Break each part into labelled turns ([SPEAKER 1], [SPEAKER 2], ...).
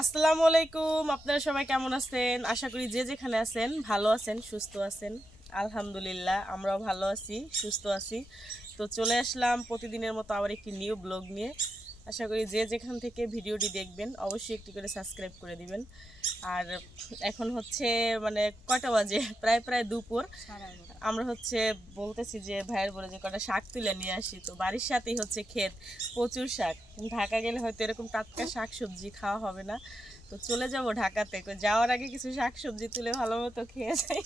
[SPEAKER 1] আসসালামু আলাইকুম, আপনারা সবাই কেমন আছেন? আশা করি যে যেখানে আছেন, ভালো আছেন, সুস্থ আছেন। আলহামদুলিল্লাহ, আমরাও ভালো আছি, সুস্থ আছি। তো চলে আসলাম প্রতিদিনের মতো আবার একটি নিউ ব্লগ নিয়ে। আশা করি যে যেখান থেকে ভিডিওটি দেখবেন অবশ্যই একটি করে সাবস্ক্রাইব করে দিবেন। আর এখন হচ্ছে মানে কয়টা বাজে? প্রায় প্রায় দুপুর। আমরা হচ্ছে বলতেছি যে ভাইয়ের বলে যে কটা শাক তুলে নিয়ে আসি। তো বাড়ির সাথেই হচ্ছে ক্ষেত প্রচুর শাক। ঢাকা গেলে হয়তো এরকম টাটকা শাক সবজি খাওয়া হবে না। তো চলে যাব ঢাকাতে। যাওয়ার আগে কিছু শাক সবজি তুলে ভালো মতো খেয়ে যাই।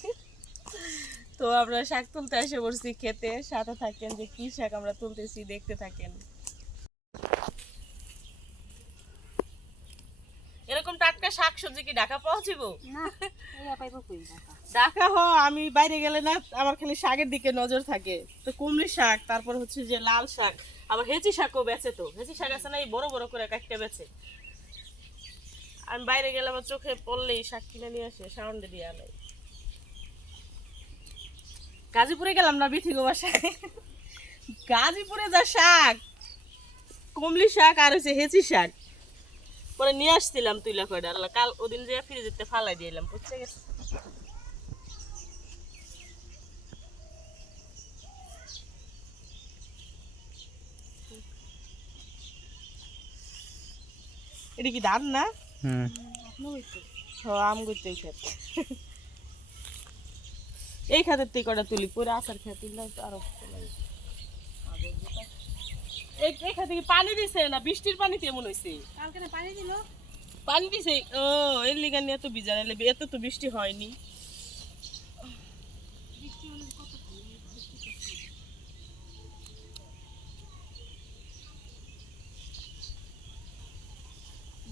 [SPEAKER 1] তো আমরা শাক তুলতে এসে পড়ছি খেতে সাথে থাকেন যে কি শাক আমরা তুলতেছি দেখতে থাকেন এরকম টাটকা শাক সবজি কি ঢাকা পাওয়া যাব ঢাকা? হ আমি বাইরে গেলে না আমার খালি শাকের দিকে নজর থাকে। তো কুমড়ি শাক তারপর হচ্ছে যে লাল শাক। আবার হেঁচি শাকও বেচে তো। হেঁচি শাক আছে না এই বড় বড় করে কাটতে বেচে। আমি বাইরে গেলে আমার চোখে পড়লেই শাক কিনে নিয়ে আসে সাউন্ডে দিয়ে আনে। গাজীপুরে গেলাম না বিথিগো বাসায়? গাজীপুরে যা শাক কমলি শাক আর হচ্ছে হেঁচি শাক। পরে নিয়ে আসছিলাম তুইলা কয়টা আল্লাহ কাল ওদিন যে ফিরে যেতে ফালাই দিলাম বুঝছে গেছে। এটা কি ধান না?
[SPEAKER 2] হুম।
[SPEAKER 1] আম করতে খেত। এই খাতের থেকে কটা তুলি পরে আসার খেয়ে তুললে তো আরও এই খাতে পানি দিছে না বৃষ্টির পানি কেমন হয়েছে
[SPEAKER 3] কালকে না পানি দিল?
[SPEAKER 1] পানি দিছে? ও এর লিগা নিয়ে তো বিজা নাইলে এত তো বৃষ্টি হয়নি।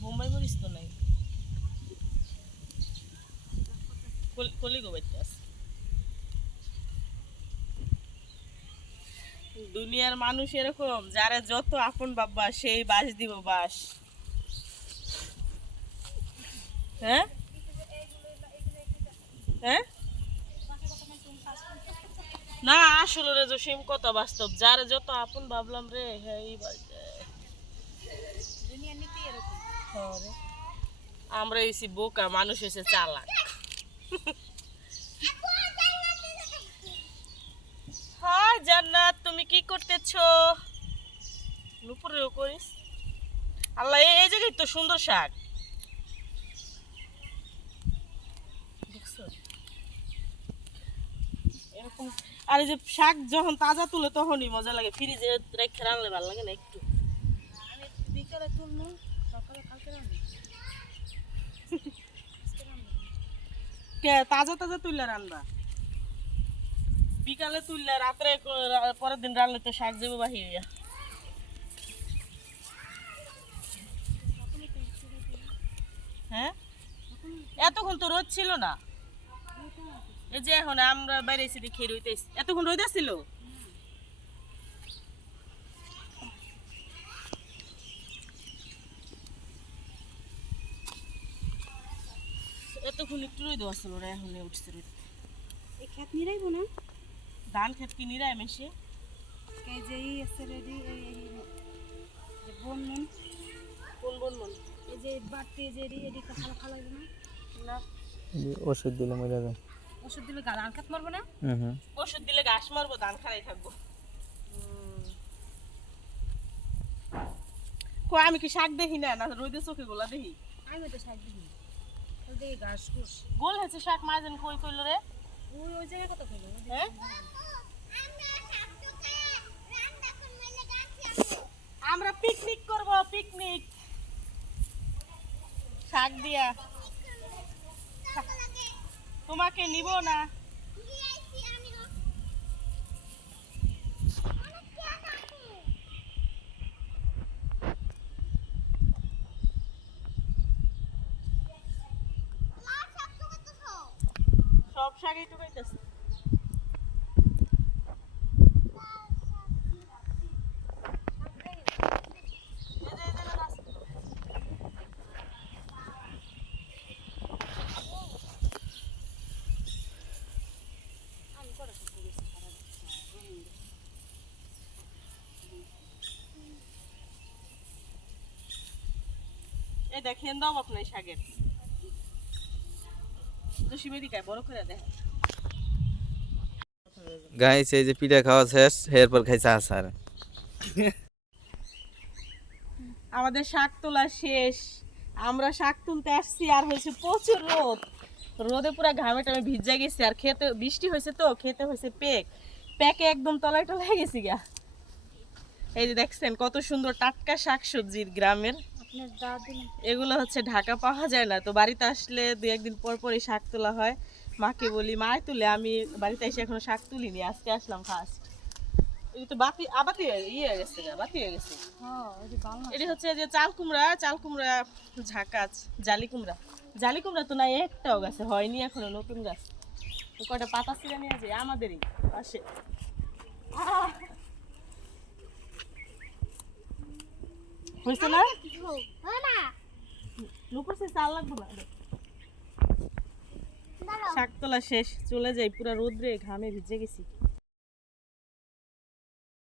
[SPEAKER 1] বোম্বাই মরিস তো নাই। কল- আছে। দুনিয়ার মানুষ এরকম, যারা যত আপন বাবা সেই বাস দিব বাস। হ্যাঁ? হ্যাঁ? না, আসলে রে জসিম কত বাস্তব। যারা যত আপন ভাবলাম রে হ্যাঁ এই। আমরা এসি বোকা, মানুষ এসে চালাক। হাই জান্নাত তুমি কি করতেছো? নুপুরেও করিস আল্লাহ এই জায়গায় তো সুন্দর শাক। এরকম আর এই যে শাক যখন তাজা তুলে তখনই মজা লাগে। ফ্রিজে রেখে রাখলে ভালো লাগে না একটু।
[SPEAKER 3] বিকালে তুলবো সকালে কালকে রান্না।
[SPEAKER 1] তাজা তাজা তুললে রান্না? বিকালে তুললে, রাত্রে পরের দিন রান্না তো শাক যাব বাহিরে হ্যাঁ? এতক্ষণ তো রোদ ছিল না। এই যে এখন আমরা বাইরে এসে দেখি এতক্ষণ ছিল এতক্ষণ একটু রোদ না এখন উঠছে রোদ।
[SPEAKER 3] এই না?
[SPEAKER 1] ধান খেত কিনি রায় মেশে
[SPEAKER 3] এই যে এই আছে রেডি এই এই যে বন মন
[SPEAKER 1] কোন বন মন
[SPEAKER 3] এই যে বাড়তি যে এডি এডি খালা খালাইব না।
[SPEAKER 1] না।
[SPEAKER 2] ওষুধ দিলে মরে যাবে।
[SPEAKER 3] ওষুধ দিলে গা ধান খেত মারবো না?
[SPEAKER 2] হুম হুম।
[SPEAKER 1] ওষুধ দিলে ঘাস মারবো ধান খারাই থাকব। কো আমি কি শাক দেখি না? না রোদে চোখে গোলা দেখি।
[SPEAKER 3] আমি তো শাক দিই ওই দেখি ঘাস
[SPEAKER 1] গোল হয়েছে শাক মাঝেন কই কইল রে?
[SPEAKER 3] ওই ওই জায়গায় কত খেলো
[SPEAKER 1] হ্যাঁ? আমরা পিকনিক করব পিকনিক শাক দিয়া। তোমাকে নিব না সব শাকই টুকাইতেছে এই এই দেখেন দাও আপনার শাকের। জসিম এদিকে বড় করে দেখ
[SPEAKER 2] গাইস এই যে পিঠা খাওয়া শেষ এরপর খাইছে আচার।
[SPEAKER 1] আমাদের শাক তোলা শেষ। আমরা শাক তুলতে আসছি আর হয়েছে প্রচুর রোদ। রোদে পুরো ঘামে টামে ভিজা গেছে আর খেতে বৃষ্টি হয়েছে তো খেতে হয়েছে পেক। পেকে একদম তলায় টলায় গেছি গা। এই যে দেখছেন কত সুন্দর টাটকা শাক সবজির গ্রামের এগুলো হচ্ছে ঢাকা পাওয়া যায় না তো বাড়িতে আসলে দু একদিন পর পরই শাক তোলা হয়। মাকে বলি মা তুলে আমি বাড়িতে এসে এখনও শাক তুলিনি আজকে আসলাম ফার্স্ট এই তো বাতি আবাতি ইয়ে হয়ে গেছে বাতি হয়ে গেছে।
[SPEAKER 3] হ্যাঁ
[SPEAKER 1] এটি হচ্ছে যে চাল কুমড়া চাল কুমড়া ঝাকাচ জালি কুমড়া। জালি কুমড়া তো নাই একটাও গাছে হয়নি এখনও নতুন গাছ। তো পাতা ছিঁড়ে নিয়ে আছে? আমাদেরই পাশে! হয়েছে না? চাল লাগবে না? শাক তোলা শেষ চলে যাই পুরা রোদ্রে ঘামে ভিজে গেছি।